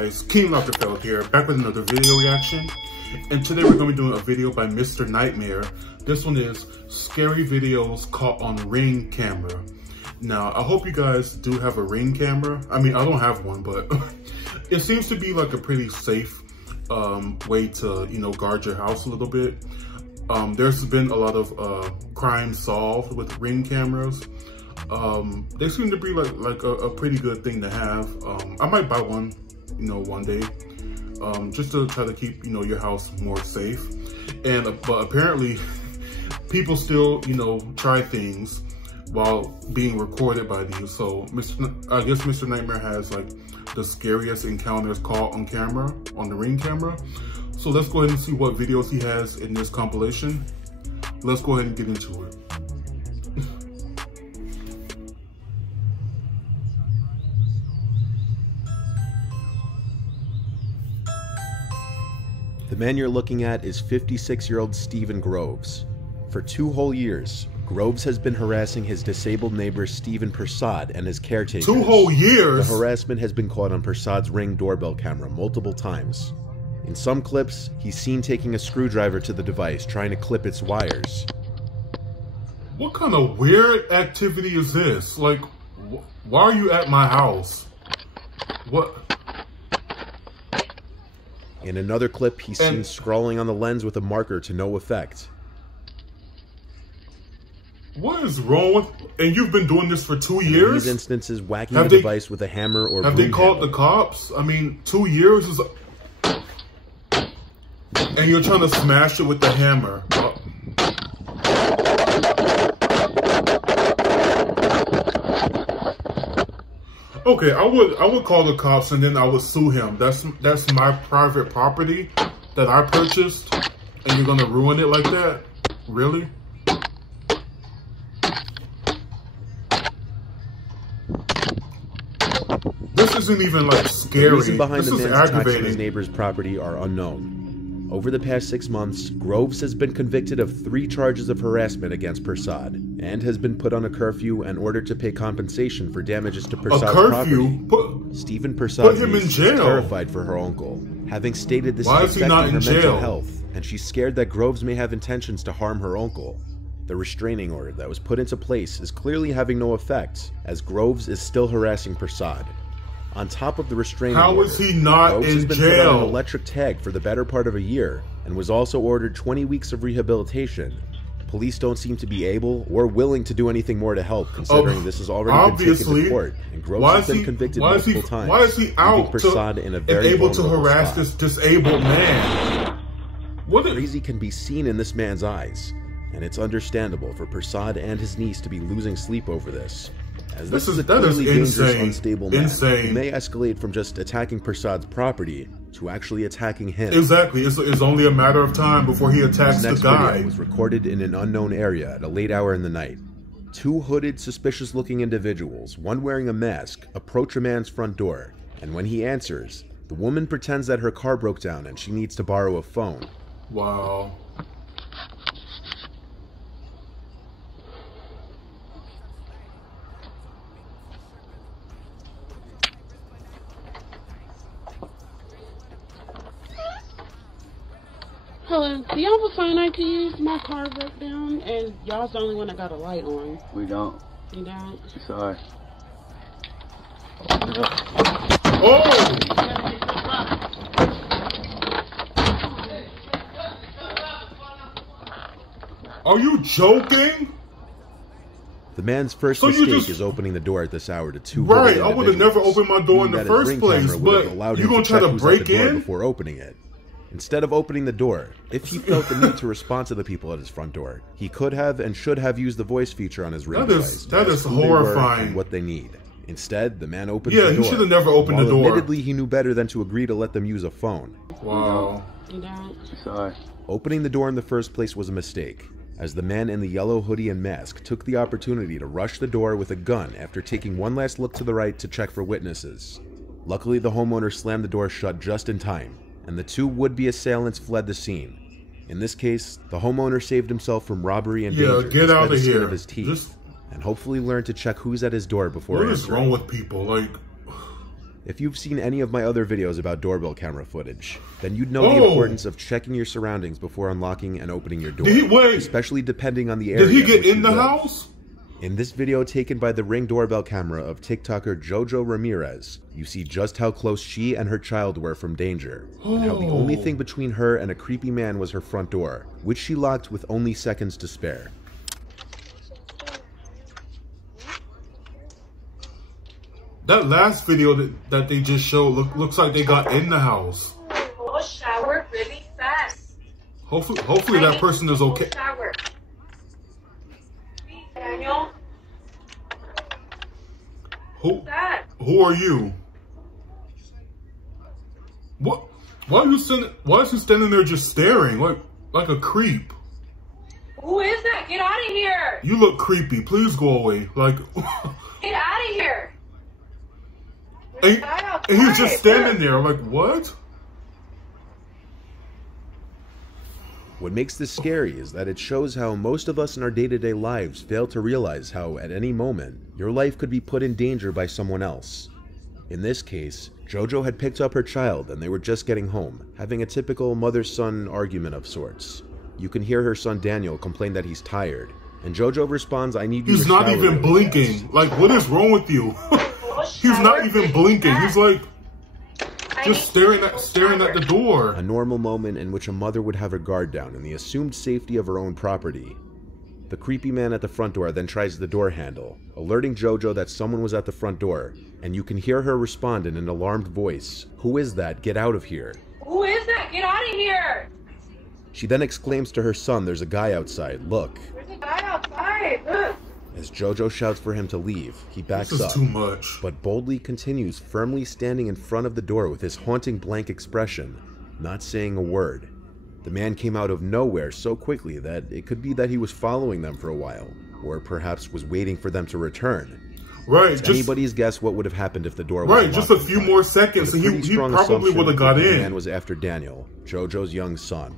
guys, King Lockefeld here, back with another video reaction. And today we're going to be doing a video by Mr. Nightmare. This one is Scary Videos Caught on Ring Camera. Now, I hope you guys do have a Ring camera. I mean, I don't have one, but it seems to be like a pretty safe way to, guard your house a little bit. There's been a lot of crimes solved with Ring cameras. They seem to be like a pretty good thing to have. I might buy one, one day, just to try to keep, your house more safe. And, but apparently people still, try things while being recorded by these. So I guess Mr. Nightmare has like the scariest encounters caught on camera, on the Ring camera. So let's go ahead and see what videos he has in this compilation. Let's go ahead and get into it. The man you're looking at is 56-year-old Stephen Groves. For 2 whole years, Groves has been harassing his disabled neighbor Stephen Persad and his caretakers. 2 whole years? The harassment has been caught on Persad's Ring doorbell camera multiple times. In some clips, he's seen taking a screwdriver to the device, trying to clip its wires. What kind of weird activity is this? Like, why are you at my house? What? In another clip, he's seen scrawling on the lens with a marker to no effect. What is wrong with... And you've been doing this for 2 years? In these instances, whacking the device with a hammer or have they called the cops? I mean, 2 years is... And you're trying to smash it with the hammer. Okay, I would call the cops and then I would sue him. That's my private property that I purchased, and you're gonna ruin it like that? Really? This isn't even like scary. The reason behind this the is man's aggravating. touching his neighbor's property are unknown. Over the past 6 months, Groves has been convicted of 3 charges of harassment against Persad, and has been put on a curfew and ordered to pay compensation for damages to Persad's property. Stephen Persad's niece is terrified for her uncle, having stated this is affecting her mental health, and she's scared that Groves may have intentions to harm her uncle. The restraining order that was put into place is clearly having no effect, as Groves is still harassing Persad. On top of the restraining order, how is he not Groves in has been jail? put on an electric tag for the better part of a year, and was also ordered 20 weeks of rehabilitation. Police don't seem to be able or willing to do anything more to help, considering this has already been taken to court, and Groves has been convicted multiple times. Why is he out and able to harass this disabled man? What crazy can be seen in this man's eyes, and it's understandable for Persad and his niece to be losing sleep over this. As this is a clearly dangerous, unstable man who may escalate from just attacking Persad's property to actually attacking him. Exactly. It's only a matter of time before he attacks the guy. This next video was recorded in an unknown area at a late hour in the night. 2 hooded, suspicious-looking individuals, one wearing a mask, approach a man's front door, and when he answers, the woman pretends that her car broke down and she needs to borrow a phone. Wow. Hello, do y'all have a phone I can use? My car broke down, and y'all's the only one that got a light on. We don't. You don't? Sorry. Oh! Are you joking? The man's first mistake is opening the door at this hour to 2 Right, I would have never opened my door in the first place, but you're going to try to break in? Before opening it. Instead of opening the door, if he felt the need to respond to the people at his front door, he could have and should have used the voice feature on his Ring device. That is horrifying. And what they need. Instead, the man opens the door. Yeah, he should have never opened the door. Admittedly, he knew better than to agree to let them use a phone. Wow. You don't? Sorry. Opening the door in the first place was a mistake, as the man in the yellow hoodie and mask took the opportunity to rush the door with a gun after taking one last look to the right to check for witnesses. Luckily, the homeowner slammed the door shut just in time, and the 2 would-be assailants fled the scene. In this case, the homeowner saved himself from robbery and danger. Get out of here. Of his teeth, and hopefully learn to check who's at his door before entering. What is wrong with people? Like, If you've seen any of my other videos about doorbell camera footage, then you'd know the importance of checking your surroundings before unlocking and opening your door, especially depending on the area. Did he get in the house? In this video taken by the Ring doorbell camera of TikToker Jojo Ramirez, you see just how close she and her child were from danger, and how the only thing between her and a creepy man was her front door, which she locked with only seconds to spare. That last video that they just showed looks like they got in the house. Go shower really fast. Hopefully that person is okay. Shower. Daniel. Who are you? What? Why is he standing there just staring like a creep? Who is that? Get out of here. You look creepy. Please go away. Like get out of here. And he's just standing there like, what? What makes this scary is that it shows how most of us in our day-to-day lives fail to realize how at any moment your life could be put in danger by someone else. In this case, Jojo had picked up her child and they were just getting home, having a typical mother-son argument of sorts. You can hear her son Daniel complain that he's tired, and Jojo responds, "I need you to shower." He's not even blinking. Like, what is wrong with you? He's not even blinking. He's like just staring at the door. A normal moment in which a mother would have her guard down in the assumed safety of her own property. The creepy man at the front door then tries the door handle, alerting Jojo that someone was at the front door, and you can hear her respond in an alarmed voice, "Who is that? Get out of here." Who is that? Get out of here. She then exclaims to her son, "There's a guy outside, look." There's a guy outside. Look. As Jojo shouts for him to leave, he backs This is up, too much. but boldly continues, firmly standing in front of the door with his haunting blank expression, not saying a word. The man came out of nowhere so quickly that it could be that he was following them for a while, or perhaps was waiting for them to return. Right, It's anybody's guess what would have happened if the door was right. Just a few more seconds, and he probably would have got in. The man was after Daniel, Jojo's young son.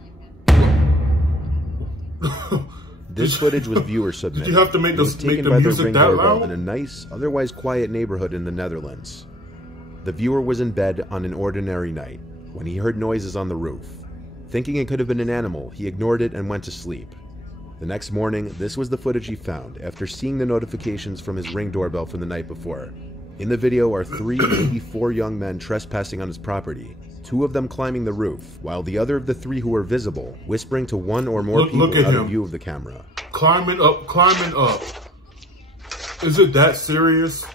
This footage was viewer submitted. Did you have to make It was the taken by the music Ring that doorbell loud? in a nice, otherwise quiet neighborhood in the Netherlands. The viewer was in bed on an ordinary night when he heard noises on the roof. Thinking it could have been an animal, he ignored it and went to sleep. The next morning, this was the footage he found after seeing the notifications from his Ring doorbell from the night before. In the video are 3, maybe 4 young men trespassing on his property, 2 of them climbing the roof, while the other of the 3 who were visible, whispering to 1 or more people out of view of the camera. Climbing up, climbing up. Is it that serious?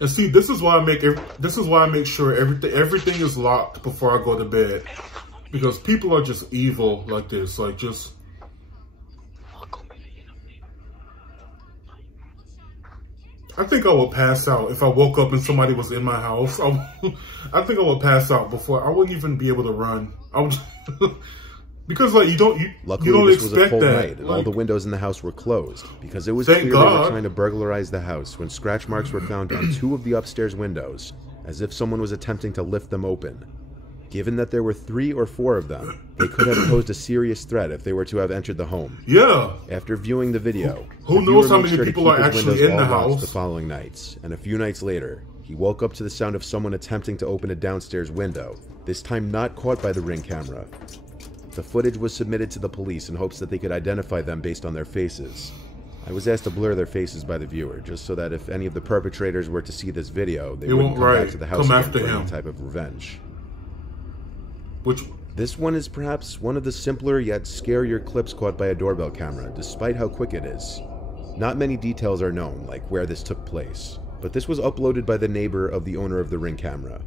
And see, this is why I make sure everything is locked before I go to bed, because people are just evil like this, like just. I think I would pass out if I woke up and somebody was in my house. I think I would pass out before. I wouldn't even be able to run. Because like you don't Luckily, this was a cold that. night, and like, all the windows in the house were closed, because it was clear they were trying to burglarize the house when scratch marks were found on 2 of the upstairs windows, as if someone was attempting to lift them open. Given that there were 3 or 4 of them, they could have posed a serious threat if they were to have entered the home. Yeah. After viewing the video, who knows how many people are actually in the house the following nights, and a few nights later, he woke up to the sound of someone attempting to open a downstairs window, this time not caught by the Ring camera. The footage was submitted to the police in hopes that they could identify them based on their faces. I was asked to blur their faces by the viewer, just so that if any of the perpetrators were to see this video, they wouldn't come back to the house again for any type of revenge. This one is perhaps one of the simpler yet scarier clips caught by a doorbell camera, despite how quick it is. Not many details are known, like where this took place, but this was uploaded by the neighbor of the owner of the Ring camera.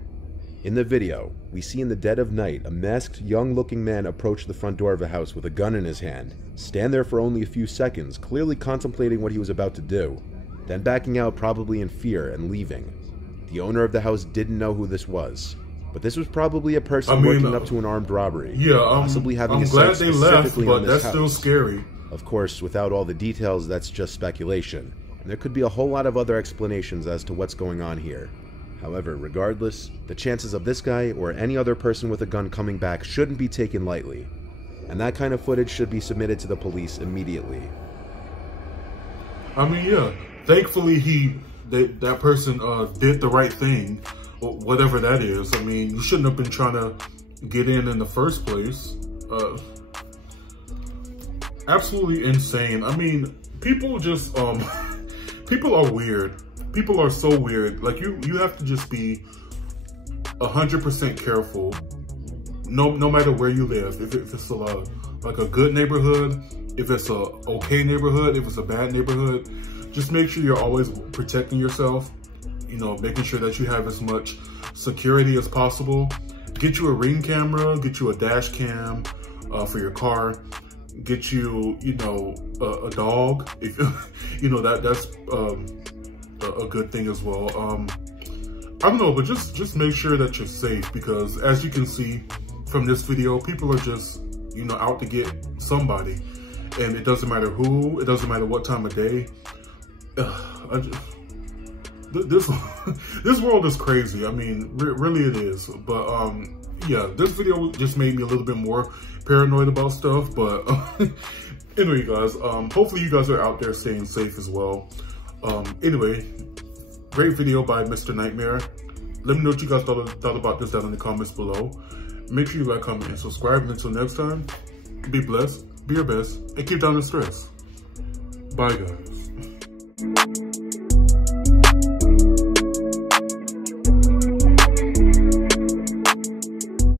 In the video, we see in the dead of night a masked, young-looking man approach the front door of a house with a gun in his hand, stand there for only a few seconds, clearly contemplating what he was about to do, then backing out probably in fear and leaving. The owner of the house didn't know who this was, but this was probably a person working up to an armed robbery, possibly having a sight specifically on this house. That's still scary. Of course, without all the details, that's just speculation, and there could be a whole lot of other explanations as to what's going on here. However, regardless, the chances of this guy or any other person with a gun coming back shouldn't be taken lightly. and that kind of footage should be submitted to the police immediately. I mean, yeah, thankfully that person did the right thing, whatever that is. I mean, you shouldn't have been trying to get in the first place. Absolutely insane. I mean, people just, people are weird. People are so weird. Like, you have to just be 100% careful, no matter where you live. If it's like a good neighborhood, if it's a okay neighborhood, if it's a bad neighborhood, just make sure you're always protecting yourself. You know, making sure that you have as much security as possible. Get you a Ring camera, get you a dash cam for your car. Get you, you know, a dog. If you know that's a good thing as well. I don't know, but just make sure that you're safe, because as you can see from this video, people are just, you know, out to get somebody, and it doesn't matter who, it doesn't matter what time of day. This world is crazy. I mean, really it is. But yeah, this video just made me a little bit more paranoid about stuff. But anyway, guys, hopefully you guys are out there staying safe as well. Anyway, great video by Mr. Nightmare. Let me know what you guys thought about this down in the comments below. Make sure you like, comment, and subscribe. And until next time, be blessed, be your best, and keep down the stress. Bye, guys.